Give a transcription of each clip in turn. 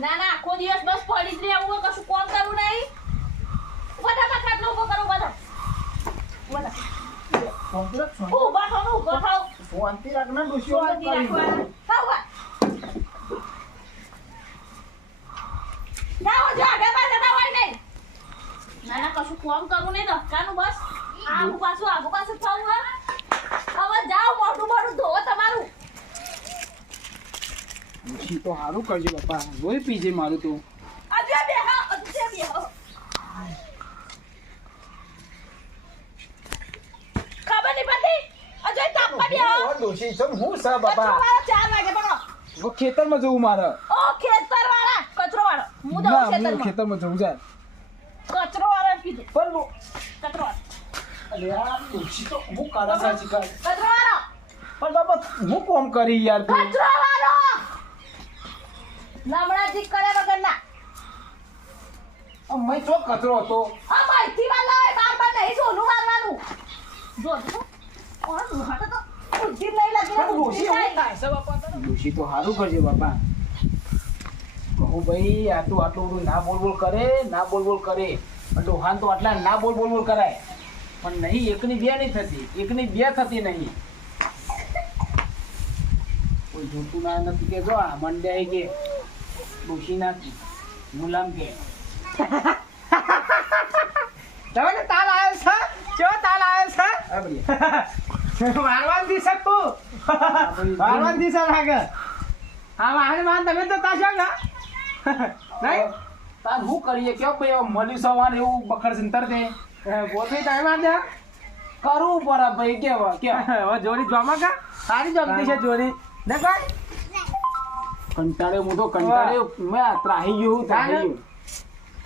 ના ના આખો દિવસ બસ પડી જ રહેવું હોય, કશું કોમ કરવું નહીં ઊભા થાવ બસ આટલું ઊભો કરો ઊભા થાવ ઊભા થાવ ઊભા શાંતિ રાખના શાંતિ રાખવાના. થાવ ઊભા. ના હો, જો આગળ પાછળ ના હોય નહીં. ના કરું નહીં ધક્કાનું બસ. આગુ પાછું આગુ પાછું થવું હે. હવે જાઓ મોટું મોટું ધોવો તમારું. મુશી તો સારું કરજો બાપા. લોહી પીજે મારું તો. હવે ખેતરમાં જવું મારે. ખેતર વાળા કચરો વાળો. હું ના ખેતરમાં. ખેતરમાં જવું જાય. કીધું પણ વાળો અરે આ ડોશી તો હું કાળા સાચી કર કચરો વાળો પણ બાપા હું કોમ કરી યાર તું? કચરો વાળો લમણાજી કરે વગરના. મેં તો કચરો હતો. આ માહિતી વાળો બાર બાર નહીં સોનું મારવાનું જો જો. કોણ લુહાટો તો બુદ્ધિ નહીં લાગી પણ ડોશી હું થાય બાપા? ડોશી તો સારું કરજે બાપા. કહું ભાઈ આ આટલું ના બોલ બોલ કરે ના બોલ બોલ કરે. ડોહાન તો આટલા ના બોલ બોલ બોલ કરાય. પણ નહીં એકની બે નહીં થતી. એકની બે થતી નહીં. કોઈ જોતું ના નથી કે જો આ મંડ્યા કે ડોશી નાખી ગુલામ કે. તમે તાલ આવ્યો છે? કેવો તાલ આવ્યો છે? મારવાન દી શકું મારવાન દી સર લાગે હા વાહન વાહન તમે તો તાશો ના નહીં? તાર શું કરીએ? કયો ભાઈ મળી મળ્યું એવું બખડ સિંતર દે? બોલવી ટાઈમ આ દે. કરવું પડે ભાઈ કેવા કે હવે? જોડી જોમાં કા સારી જમતી છે જોડી ને ભાઈ. કંટાળે હું તો કંટાળે મેં ત્રાહી ગયો હું ત્રાહી ગયો.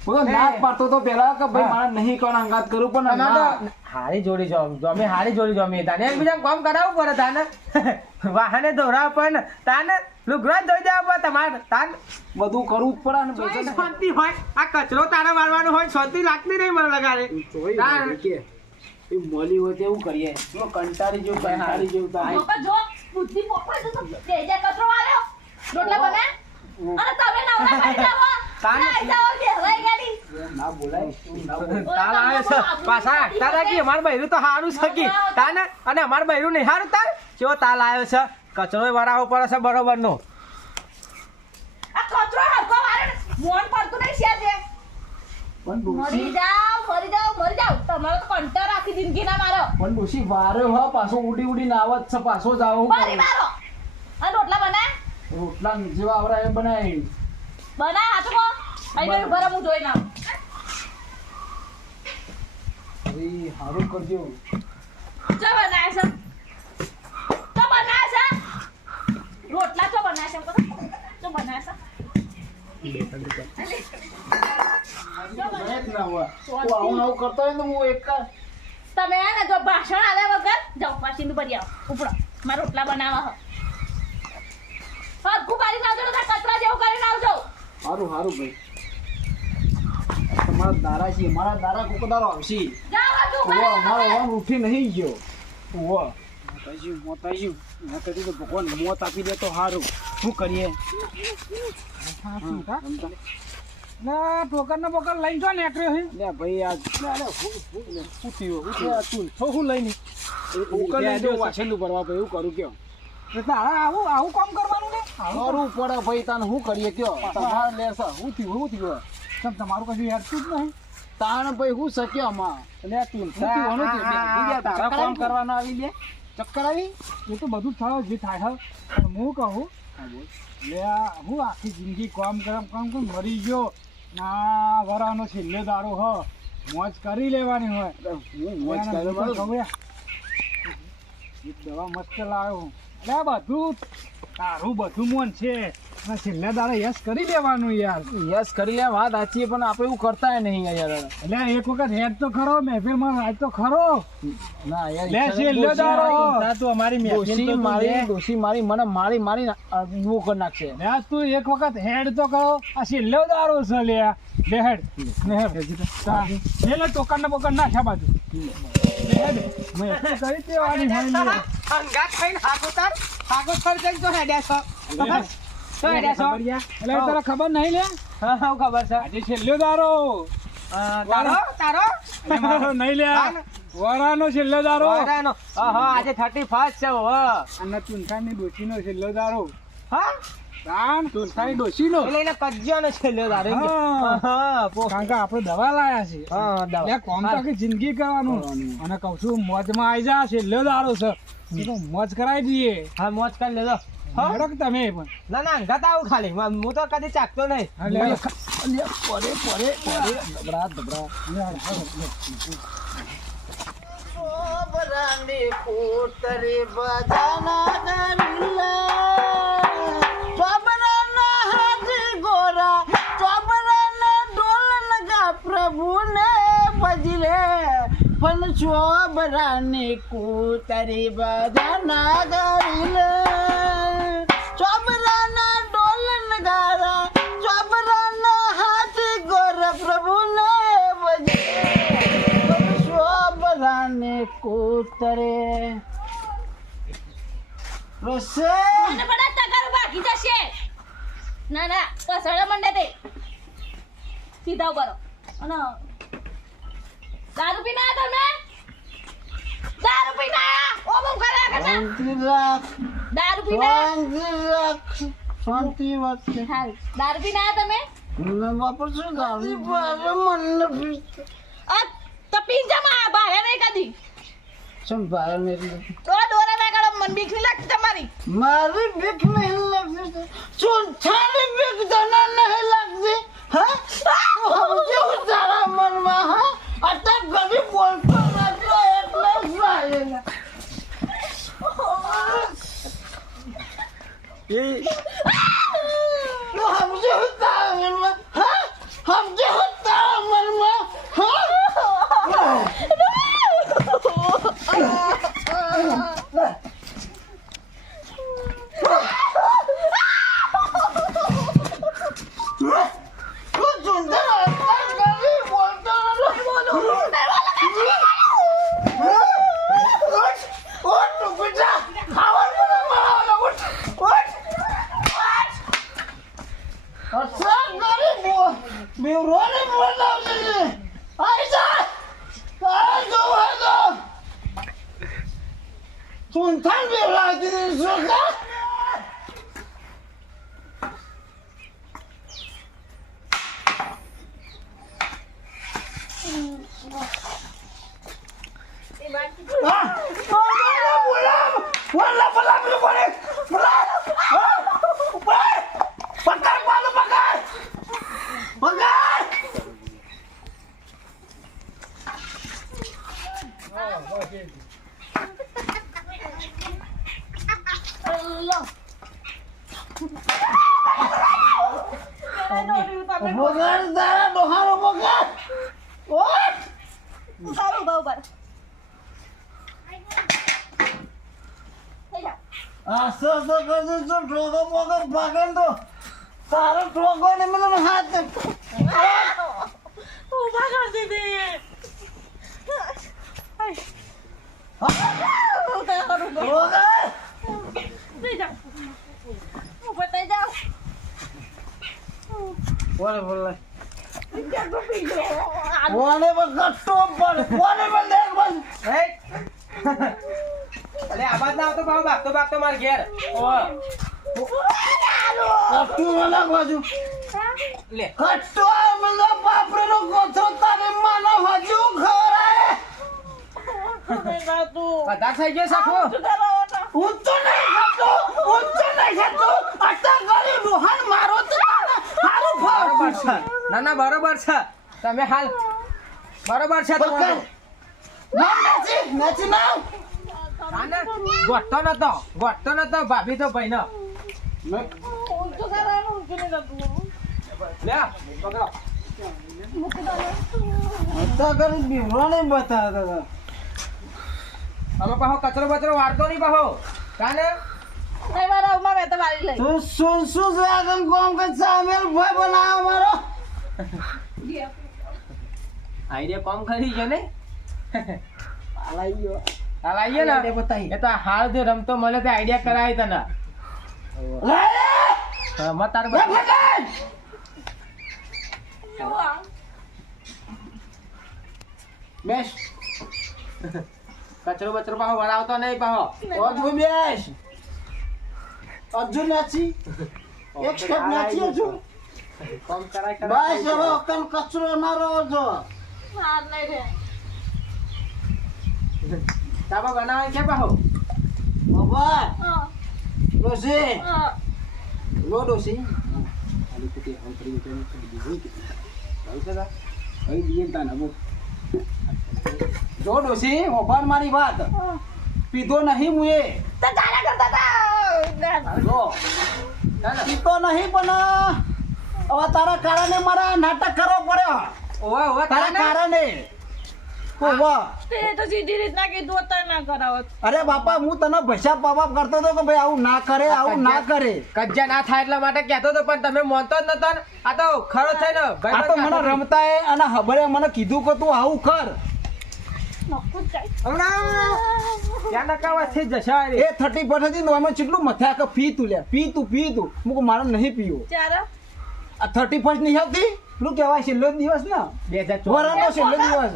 હું તો નાક પાડતો તો પેલા કે ભાઈ મારા નહીં કોણ અંગાત કરું પણ ના. હારી જોડી જો અમે હારી જોડી જમી તાને એકબીજા કામ કરાવવું પડે તાને વાહને દોરાવ પણ તાને જ ધોઈ દેવા પડે તમારે તાન બધું કરવું જ પડે ને. શાંતિ હોય. આ કચરો તારે મારવાનો હોય શાંતિ લાગતી નહીં મને લગાડે. તાર. કે એ મળી હોય તેવું કરીએ. પેલો કંટાળી જેવું કંટાળી જેવું થાય પપ્પા જો બુદ્ધિ પપ્પા જો બે જે કચરો વાળ્યો. રોટલા બને? અને તમે નવરા કરી જાવ તાન- જાવ કે હવાઈ ગાડી. ના બોલાય તાલ આવે છે. પાછા તારા કે માર બૈરું તો હારું સકી તાને અને અમાર બૈરું નહીં હારું તાર. કેવો તાલ આવ્યો છે. કચરો વરાવો પડે છે બરોબર નો આ કચરો હરકો વાળે મોન પડતું નહીં છે જે. પણ મરી જાવ મરી જાવ મરી જાવ તમારો તો કંટાળ રાખી જિંદગી ના મારો. પણ ડોશી વારે હો પાછો ઉડી ઉડી આવત છે પાછો જાવ આવો મારી મારો. અને રોટલા બને રોટલા જેવા આવરા એ બનાવી બના હાથો કો અહીં ગરમ હું જોઈ નાઉં અરે સારું કરજો ચો બનાય છે ચો બનાય છે રોટલા ચો બનાય છે ચો બનાય છે બનાય જ ના હોય. તું આવું ને આવું કરતો હોય તો હું એક તમે ને જો ભાષણ આવે વગર જાઓ પાછી ભરી આવો. ઉપડો. મારા રોટલા બનાવવા હ. ખૂબ પાડી નાખજો ને કચરા જેવું કરીને આવજો. સારું સારું ભાઈ. તમારા દારા છે. મારા દારા કોકો દારો આવશે ઉવા અમારો વામ ઉઠી નહીં ગયો. ઉવા. મોતાજી મોતાજી મેં કીધું કે ભગવાન મોત આપી દે તો સારું શું કરીએ? ના ટોકર ને બોકર લઈને જો નીકળ્યો હે. લે ભાઈ આ હું- હું- શું થયું? હું તું છો શું લઈને ઉકલ લઈ જો ભરવા ભાઈ એવું કરું કેમ એટલે આવું આવું કામ કરવાનું ને? કરવું પડે ભાઈ તાને શું કરીએ કયો? તમારે શું થયું શું થયું તમ તમારું કશું હેરતું જ નહીં. તાણ ભાઈ હું શક્યો આમાં? એટલે તું તારા ચક્કર કામ આવી? કરવાના આવી લે. ચક્કર આવી? એ તો બધું થાય જે થાય પણ હું કહું લે આ હું આખી જિંદગી કામ કરમ કામ મરી ગયો. ના વરાનો છેલ્લે દારો હ. મોજ કરી લેવાની હોય. હું મોજ કરી દવા મસ્ત લાવ્યો હું. બધું તારું બધું મન છે. અને છેલ્લા દાડે યસ કરી દેવાનું યાર. યસ કરી લે વાત સાચી પણ આપણે એવું કરતા નહીં યાર એટલે એક વખત હેડ તો ખરો મહેફિલમાં રાજ તો ખરો. ના યાર લે છેલ્લો દાડો. મારી- તું અમારી ડોશી મારી દોશી મારી મને મારી મારી બહુ કરી નાખશે. લે તું એક વખત હેડ તો કરો. આ છેલ્લો દાડો છે લે. લે હેડ. ને હેડ. લે લે ટોકન ને બોકન નાખ્યા બાજુ. લે મેં કરી દેવાની હોય ખાઈને હાકોતર હાકોતર જઈને તો હેડ્યા છો. એટલે તને ખબર નહીં લે હા હા ખબર છે. આજે છેલ્લો દારો. તારો? તારો? નહીં લે વરાનો છેલ્લો વારાનો. હા આજે છે હો. અને તુલસાની ડોશીનો છેલ્લો દાડો હા? તાન તુલસાની એટલે એને છેલ્લો હા. કારણ કે આપણે દવા લાયા છે. હા દવા. કોમ તો આખી જિંદગી કરવાનું. અને કહું છું મોજમાં આવી જા છેલ્લો દાડો છે. મોજ કરાવી દઈએ. હા મોજ કરી લેજો. હા? હેડો કે તમે પણ ના ના અંગાત આવું ખાલી મ- હું તો કદી ચાખતો નહીં પરે પરે પરે હેડો, લે. ચોબરાની કૂતરી બજાના ગરીલા. ચોબરાના હાથી ગોરા, ચોબરાના ઢોલ નગા પ્રભુને ભજલે. પણ ચોબરાની કૂતરી બજાના ગરીલા. ચોબરાના ડોલન ગારા ચોબરાના હાથ ગોરા પ્રભુને ભજલે. શોભરાને કોતરે. રોશે મને બધા ટકાનું બાકી જશે. ના ના પસળે મંડે તે સીધા ઊભા અને દારૂ પીના તમે. દારૂ પીના ઓ કરતા શાંતિ રાખ. દારૂ પીને શાંતિ રાખ શાંતિ વાત છે દારૂ પીને આયા તમે. છે છું શું ગાડી પાડે મને પી- અ તો પિંજામાં બહાર નહીં કદી શું ભાઈ મેરી તો દોરા ના કાઢો મન બીક નહીં લાગતી તમારી. મારી બીક નહીં લાગતી ચૂંઠાની બીક તને નહીં લાગતી હા? સમજ્યું તારા મનમાં હા? અત્યારે ઘડી બોલતો નતો એટલે સાહેબ તું સમજ્યો તારા મનમાં હા સમજ્યો તારા મનમાં હા તું ચૂંટા અત્યારે ઘડી બોલતો નતો ઉઠ, ઉઠ, તું બેટા, ખાવાનું મને બનાવવાનો, ઉઠ, ઉઠ, ઉઠ. અત્યારે ઘડી બો- બેવરોને બોલાવજે છે. આઈ જા. તારે જોવું હોય તો. ચૂંટાને બેવડાવતી હતી, છોકરા. Ah! Bola, bola, bola, bola, bola, bola, bola. Ah! Bola. Pakai, bola, pakai. Pakai. Allah Bogar, darah, doharo, bogar. What? સારું બહુ બર થઈ જાઓ આસો તો કદે તો ઠોકો મોકો ભાગન તો તારો ઠોકો ને મને હાથ ઊભા કર દીધી જાઓ બોલે કોને પર કટ્ટો પર કોને પર દેખ બસ હે? અલે આવાજ ના આવતો પાછો ભાગતો ભાગતો માર ઘેર. કટ્ટુ લે બાપરે નો કોથરો તારે માનો હજુ ખવરાય બધા થઈ ગયો સખો ઊંચો નહીં ખાતો ઊંચો નહીં ખાતો અટા ગરી રોહન મારો તો તારે. હારું ફાવ છે. ના ના બરોબર છે. તમે હાલ. બરોબર છે તમારું. ના નાચી નાચી ના ગોઠતો નતો ગોઠતો નતો ભાભી તો ભાઈ મેં લે. પકડો હતા કરી બીવરો નહીં બતાવતા હતા અમે પાછો કચરો બચરો વાળતો નહીં પાછો કાને? નહીં મારા ઉમા મેં તો લઈ. તું શું શું આગળ કોમ કે સામેલ ભાઈ બનાવો મારો? આઈડિયા કોમ કરી છે ને આલાઈ ગયો. હાલ આવીએ ને? આઈડિયા બતાવી. એ તો હાલ જે રમતો મળે તે આઈડિયા કરાવી તને. હા, મત તારે. બેસ કચરો બચરો પાછો વળાવતો નહીં પાહો. અજુ બેસ. અજુ નાચી. એક સ્ટેપ નાચી અજુ કોમ કરાય કરાય બસ હવે અકલ કચરો ના રહો છો હાર નહીં રે તાબા બનાવવાની છે પાછો બાબા. હા, ડોસી. હા. લો ડોસી. જો ડોસી ઓભાન મારી વાત. પીધો નહીં મુએ. તો તારા કરતા તા. જો. પીતો નહીં પણ હવે તારા કારણે મારા નાટક કરવો પડ્યો. ઓવા ઓવા તારા કારણે? ઓવા તે તો સીધી રીતના કીધું હોત તો ના કરાવત. અરે બાપા હું તને ભૈસા પાપ કરતો હતો કે ભાઈ આવું ના કરે આવું ના કરે. કજ્જા ના થાય એટલા માટે કહેતો હતો પણ તમે માનતો જ નતો આ તો ખરો થઈ ને આ તો મને રમતા એ અને હબરે મને કીધું કે તું આવું કર. મારે નહીં પીવું. આ થર્ટી ફર્સ્ટ નહીં આવતી? શું કહેવાય છેલ્લો દિવસ ને? બે હજાર ચોવીસ. છેલ્લો દિવસ.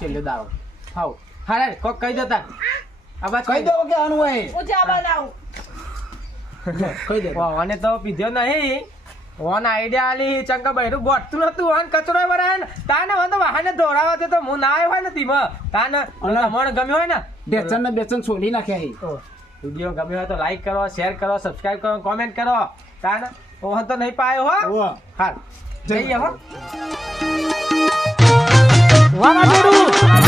છેલ્લો દાવો. હાઉ. હાલે, કોક કહી દેતા આ બાજુ કહી દો. કે અનુ હોય. હું ચા બનાવું. કહી દે. ઓને તો પીધો નહીં. ઓન આઈડિયા આલી ચંકા બૈરું ગોઠતું નતું ઓન કચરો ભરાય ને તાને મને તો વાહને દોડાવા તો હું ના આવ્યો હોય ને ધીમા. તાને તમને ગમ્યો હોય ને. બેચન ને બેચન છોડી નાખ્યા વીડિયો ગમ્યો હોય તો લાઈક કરો શેર કરો સબસ્ક્રાઇબ કરો કોમેન્ટ કરો. તાને ઓહન તો નહીં પાયો હો. હે હાલ. જઈએ હો. જોડે